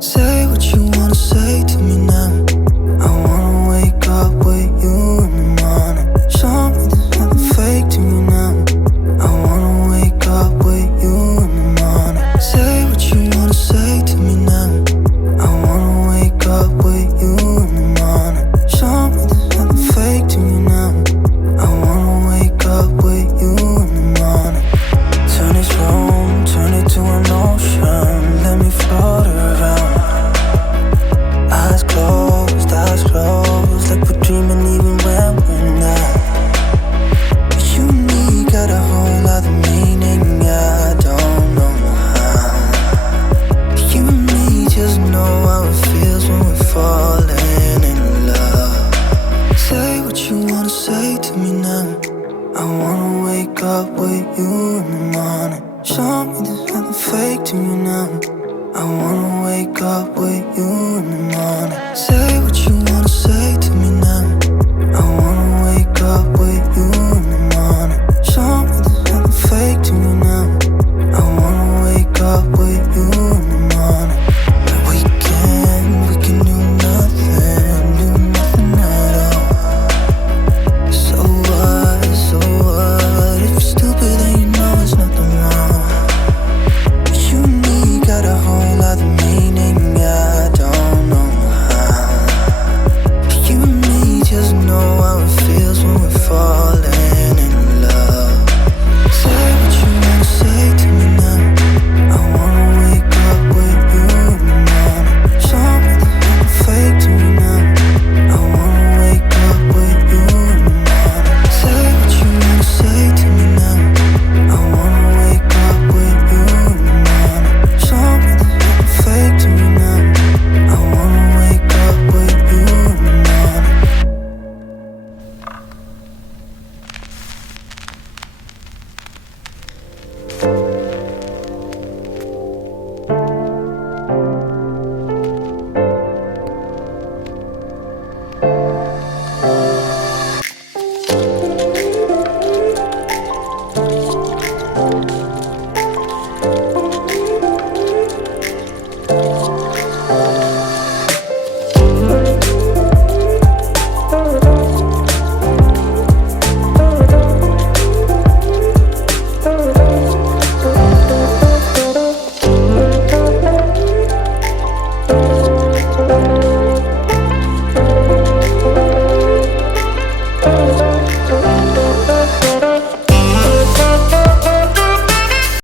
Say what you wanna say to me now. I wanna wake up with you in the morning. Show me there's nothing fake to me now. I wanna wake up with you in the morning. Say what you wanna say to me now. I wanna wake up with you in the morning. Show me there's nothing fake to me now. I wanna wake up with you in the morning. Turn this room, turn it to an ocean. Let me float around. Eyes closed, like we're dreaming even when we're not. You and me got a whole other meaning, I don't know how. You and me just know how it feels when we're falling in love. Say what you wanna say to me now. I wanna wake up with you in the morning. Show me there's nothing fake to me now. I wanna wake up with you in the morning. Say what you wanna say to me now. I wanna wake up with